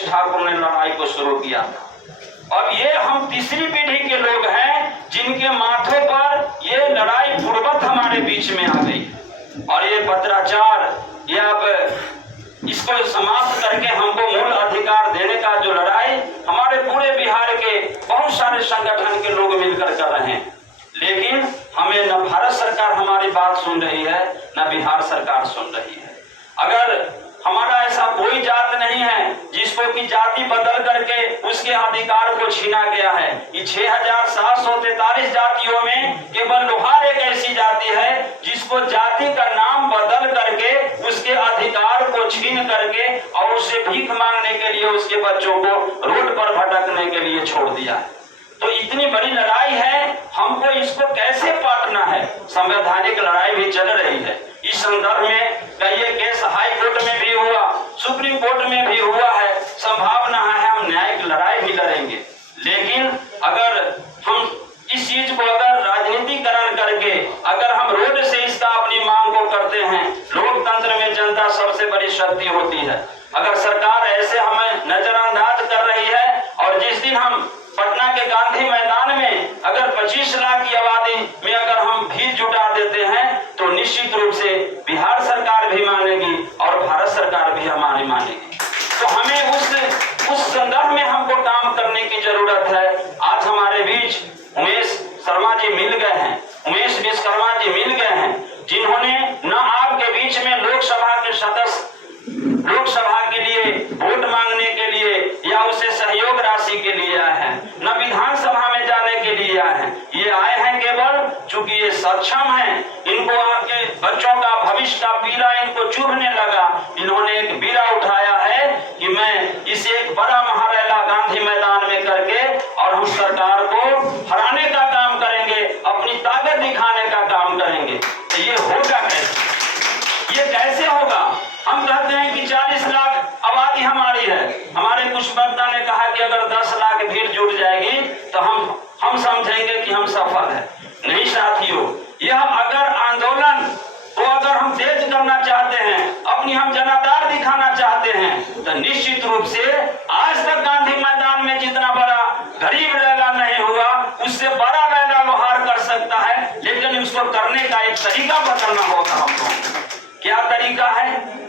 ठाकुर ने लड़ाई को शुरू किया था। अब ये हम तीसरी पीढ़ी के लोग हैं जिनके माथों पर ये लड़ाई पूर्वत हमारे बीच में आ गई और ये पत्राचार ये अब इसको समाप्त करके हमको मूल अधिकार देने का जो लड़ाई हमारे पूरे बिहार के बहुत सारे संगठन के लोग मिलकर कर रहे हैं, लेकिन हमें न भारत सरकार हमारी बात सुन रही है न बिहार सरकार सुन रही है। अगर हमारा ऐसा कोई जात नहीं है जिसको कि जाति बदल करके उसके अधिकार को छीना गया है। ये 6743 जातियों में केवल लोहार एक ऐसी जाति है जिसको जाति का नाम बदल करके उसके अधिकार को छीन करके और उसे भीख मांगने के लिए उसके बच्चों को रोड पर भटकने के लिए छोड़ दिया है। तो इतनी बड़ी लड़ाई है, हमको इसको कैसे पाटना है। संवैधानिक लड़ाई भी चल रही है। इस संदर्भ में कई केस हाई कोर्ट में भी हुआ, सुप्रीम कोर्ट में भी हुआ है। संभावना है हम न्यायिक लड़ाई भी लड़ेंगे, लेकिन अगर हम इस चीज को अगर राजनीतिकरण करके अगर हम रोड से इसका अपनी मांग को करते हैं, लोकतंत्र में जनता सबसे बड़ी शक्ति होती है। अगर सरकार ऐसे हमें नजरअंदाज कर रही है और जिस दिन हम पटना के गांधी मैदान में अगर 25 लाख की आबादी में अगर हम भीड़ जुटा देते हैं तो निश्चित रूप से बिहार सरकार भी मानेगी और भारत सरकार भी हमारी मानेगी। तो हमें उस संदर्भ में हमको काम करने की जरूरत है। आज हमारे बीच उमेश शर्मा जी मिल गए हैं, उमेश विश्वकर्मा जी मिल गए हैं, जिन्होंने न आपके बीच में लोकसभा के सदस्य लोकसभा के लिए वोट मांगने के लिए या उसे सहयोग राशि के लिए आए हैं, न विधानसभा में जाने के लिए आए हैं। ये आए हैं केवल चूंकि ये सक्षम हैं, इनको आपके बच्चों का भविष्य का बीड़ा इनको चुभने लगा। इन्होंने एक बीड़ा उठाया है कि मैं इसे एक बड़ा महारैला गांधी मैदान में करके और हम सरकार को हराने का काम करेंगे, अपनी ताकत दिखाने का काम करेंगे। तो ये होगा कैसे, ये कैसे होगा। हम कहते हैं कि 40 लाख आबादी हमारी है। हमारे कुछ वक्ता ने कहा कि अगर 10 लाख भीड़ जुट जाएगी तो हम समझेंगे कि हम सफल है। नहीं साथियों, यह अगर आंदोलन को अगर हम तेज करना चाहते हैं, अपनी हम जनाधार दिखाना चाहते हैं, तो निश्चित रूप से आज तक गांधी मैदान में जितना बड़ा गरीब रैला नहीं हुआ उससे बड़ा रैला लोहार कर सकता है, लेकिन उसको करने का एक तरीका बदलना होगा हमको। क्या तरीका है।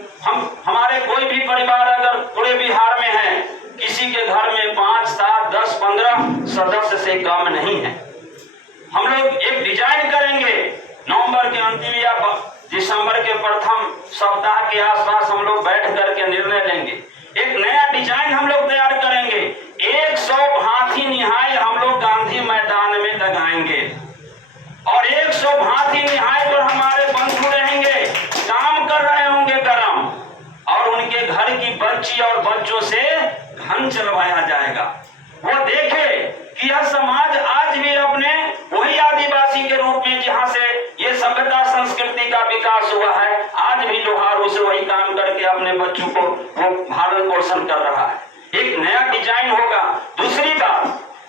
हमारे कोई भी परिवार अगर पूरे बिहार में है, किसी के घर में 5, 7, 10, 15 सदस्य से कम नहीं है। हम लोग एक डिजाइन करेंगे, नवंबर के अंतिम या दिसंबर के प्रथम सप्ताह के आसपास हम लोग बैठ करके निर्णय लेंगे। एक नया डिजाइन हम लोग तैयार करेंगे। 100 भांति निहाय हम लोग गांधी मैदान में लगाएंगे और 100 भांति निहाय पर हमारे बंधु रहेंगे, काम कर रहे होंगे गरम, और उनके घर की बच्ची और बच्चों से धन चलवाया जाएगा। वो देखे कि यह समाज आज भी अपने वही आदिवासी के रूप में जहां से ये सभ्यता संस्कृति का विकास हुआ है, आज भी लोहार उसे वही काम करके अपने बच्चों को वो भरण पोषण कर रहा है। एक नया डिजाइन होगा। दूसरी बात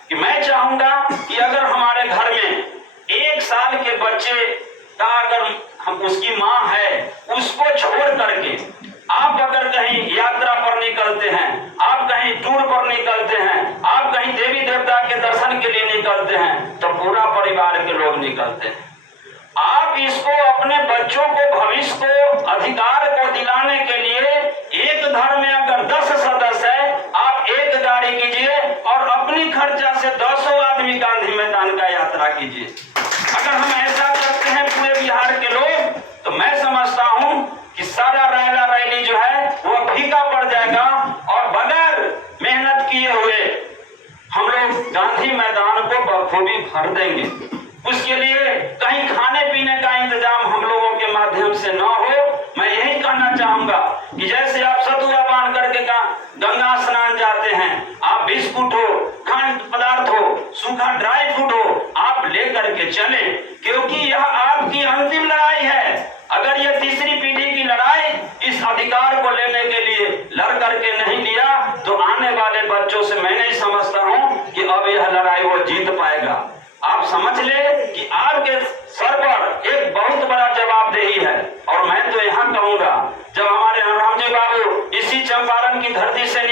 कि मैं चाहूंगा कि अगर हमारे घर में 1 साल के बच्चे का अगर हम उसकी माँ है, उसको छोड़ करके आप अगर कहीं यात्रा पर निकलते हैं, आप कहीं टूर पर निकलते हैं, आप कहीं देवी देवता के दर्शन के लिए निकलते हैं, तो पूरा परिवार के लोग निकलते हैं। आप इसको अपने बच्चों को भविष्य को अधिकार को दिलाने के लिए एक घर में अगर 10 सदस्य है, आप एक गाड़ी कीजिए और अपनी खर्चा से 10 आदमी गांधी मैदान का यात्रा कीजिए। अगर हम ऐसा करते हैं पूरे बिहार के लोग, तो मैं समझता हूं कि सारा रैला रैली जो है वो फीका पड़ जाएगा और बगैर मेहनत किए हुए हम लोग गांधी मैदान को बखूबी भर देंगे। उसके लिए कहीं खाने पीने का इंतजाम हम लोगों के माध्यम से न हो। मैं यही कहना चाहूंगा कि जैसे आप सतुआ बांध करके गंगा स्नान जाते हैं, आप बिस्कुट हो, खाद्य पदार्थ हो, सूखा ड्राई फ्रूट हो, आप ले करके चले, क्योंकि यह आपकी अंतिम लड़ाई है। अगर यह तीसरी पीढ़ी की लड़ाई इस अधिकार को लेने के लिए लड़ करके नहीं लिया, तो आने वाले बच्चों से मैं नहीं समझता हूं कि अब यह लड़ाई वो जीत पाएगा। आप समझ ले कि आपके सर पर एक बहुत बड़ा जवाबदेही है। और मैं तो यहाँ कहूंगा, जब हमारे रामजी बाबू इसी चंपारण की धरती से